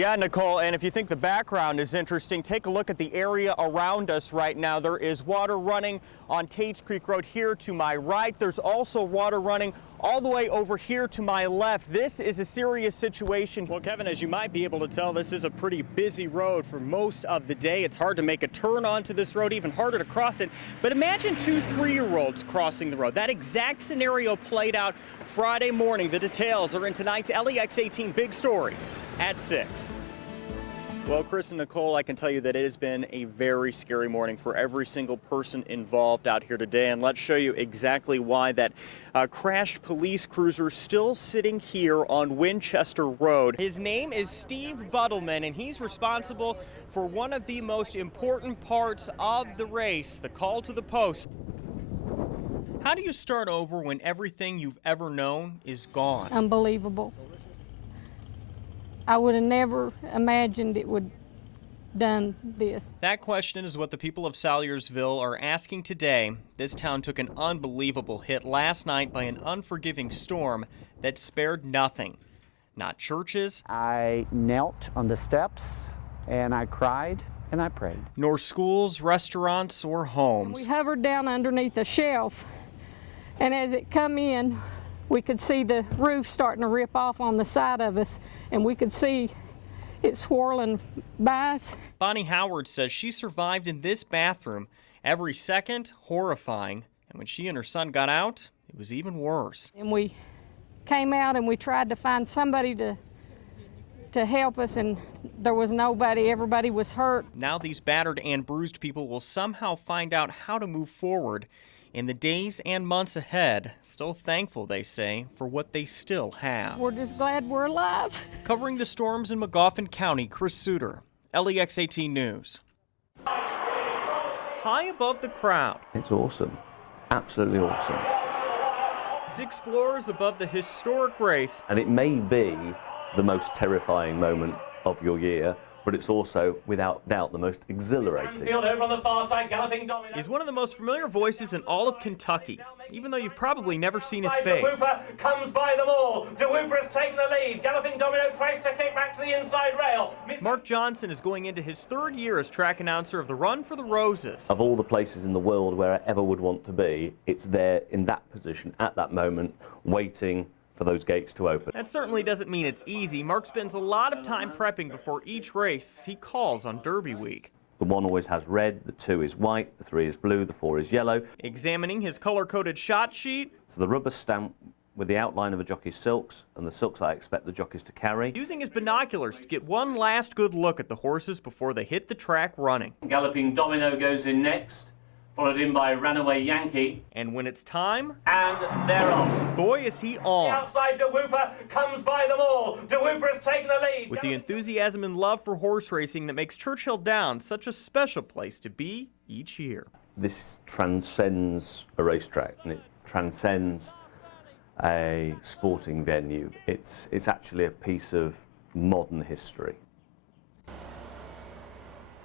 Yeah, Nicole, and if you think the background is interesting, take a look at the area around us right now. There is water running on Tates Creek Road here to my right. There's also water running all the way over here to my left. This is a serious situation. Well, Kevin, as you might be able to tell, this is a pretty busy road for most of the day. It's hard to make a turn onto this road, even harder to cross it. But imagine 2 3-year-olds crossing the road. That exact scenario played out Friday morning. The details are in tonight's LEX 18 Big Story at 6. Well, Chris and Nicole, I can tell you that it has been a very scary morning for every single person involved out here today. And let's show you exactly why that crashed police cruiser still sitting here on Winchester Road. His name is Steve Buttleman, and he's responsible for one of the most important parts of the race, the call to the post. How do you start over when everything you've ever known is gone? Unbelievable. I would have never imagined it would done this. That question is what the people of Salyersville are asking today. This town took an unbelievable hit last night by an unforgiving storm that spared nothing. Not churches. I knelt on the steps and I cried and I prayed. Nor schools, restaurants, or homes. We hovered down underneath a shelf, and as it come in, we could see the roof starting to rip off on the side of us, and we could see it swirling by us. Bonnie Howard says she survived in this bathroom. Every second, horrifying. And when she and her son got out, it was even worse. And we came out and we tried to find somebody to help us, and there was nobody. Everybody was hurt. Now these battered and bruised people will somehow find out how to move forward in the days and months ahead. Still thankful, they say, for what they still have. We're just glad we're alive. Covering the storms in Magoffin County, Chris Sutter, LEX 18 News. High above the crowd. It's awesome. Absolutely awesome. 6 floors above the historic race. And it may be the most terrifying moment of your year, but it's also, without doubt, the most exhilarating. Over on the far side, galloping domino. He's one of the most familiar voices in all of Kentucky, even though you've probably never seen his face. DeWhooper comes by them all. DeWhooper has taken the lead. Galloping Domino tries to kick back to the inside rail. Mark Johnson is going into his 3rd year as track announcer of the Run for the Roses. Of all the places in the world where I ever would want to be, it's there in that position at that moment, waiting for those gates to open. That certainly doesn't mean it's easy. Mark spends a lot of time prepping before each race he calls on Derby Week. The 1 always has red, the 2 is white, the 3 is blue, the 4 is yellow. Examining his color-coded shot sheet. So the rubber stamp with the outline of a jockey's silks, and the silks I expect the jockeys to carry. Using his binoculars to get one last good look at the horses before they hit the track running. Galloping Domino goes in next, followed in by Runaway Yankee. And when it's time, and they're off. Boy, is he on. Outside, DeWhooper comes by them all. DeWhooper has taken the lead. With the enthusiasm and love for horse racing that makes Churchill Downs such a special place to be each year. This transcends a racetrack, and it transcends a sporting venue. It's actually a piece of modern history.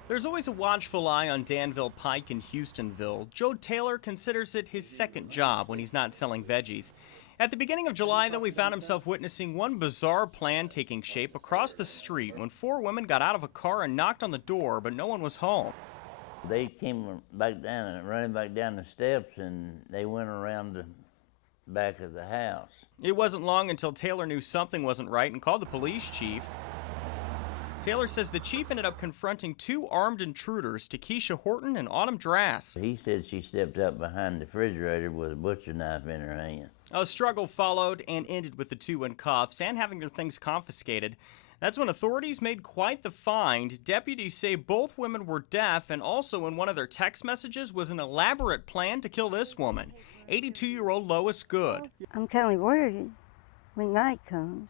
There's always a watchful eye on Danville Pike in Houstonville. Joe Taylor considers it his second job when he's not selling veggies. At the beginning of July, though, we found himself witnessing one bizarre plan taking shape across the street when 4 women got out of a car and knocked on the door, but no one was home. They came back down and running back down the steps, and they went around the back of the house. It wasn't long until Taylor knew something wasn't right and called the police chief. Taylor says the chief ended up confronting 2 armed intruders, Takesha Horton and Autumn Drass. He said she stepped up behind the refrigerator with a butcher knife in her hand. A struggle followed and ended with the 2 in cuffs and having their things confiscated. That's when authorities made quite the find. Deputies say both women were deaf, and also in one of their text messages was an elaborate plan to kill this woman, 82-year-old Lois Good. I'm kind of worried when night comes.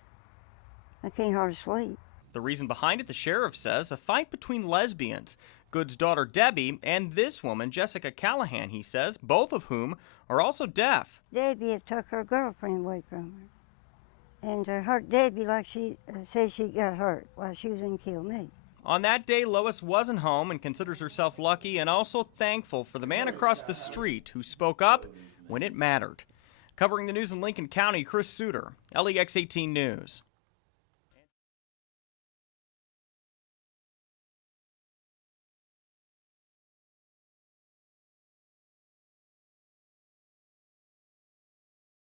I can't hardly sleep. The reason behind it, the sheriff says, a fight between lesbians. Good's daughter, Debbie, and this woman, Jessica Callahan, he says, both of whom are also deaf. Debbie had took her girlfriend away from her. And hurt Debbie like she said she got hurt while she was going to kill me. On that day, Lois wasn't home and considers herself lucky and also thankful for the man across the street who spoke up when it mattered. Covering the news in Lincoln County, Chris Sutter, LEX 18 News.